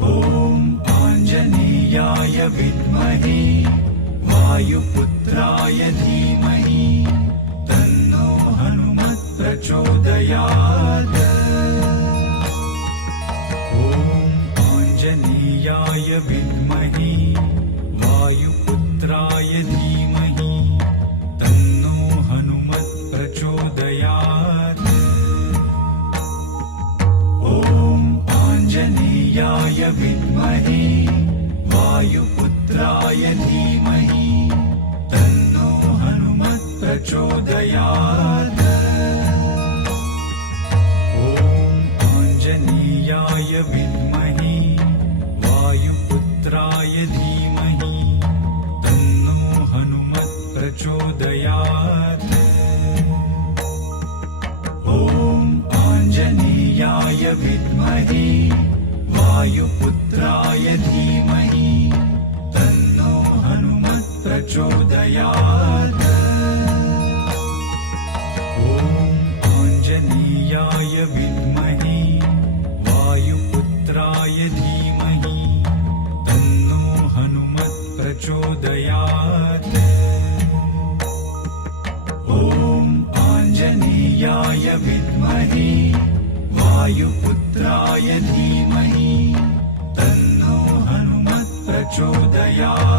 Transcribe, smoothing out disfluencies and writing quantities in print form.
ॐ आञ्जनेयाय विद्महे वायुपुत्राय धीमहि तन्नो हनुमत् प्रचोदयात्। ॐ आञ्जनेयाय विद्महे वायुपुत्राय धीमहि तन्नो हनुमत् प्रचोदयात्। ॐ आञ्जनेयाय विद्महे वायुपुत्राय धीमहि तन्नो हनुमत् प्रचोदयात्। ॐ आञ्जनेयाय विद्महे वायुपुत्राय धीमहि तन्नो हनुमत् प्रचोदयात्। ॐ आञ्जनेयाय विद्महे वायुपुत्राय धीमहि तन्नो हनुमत् प्रचोदयात्। ॐ आञ्जनेयाय विद्महे वायुपुत्राय धीमहि तन्नो हनुमत् प्रचोदयात्। ॐ आञ्जनेयाय विद्महे वायुपुत्राय धीमहि तन्नो हनुमत् प्रचोदयात्।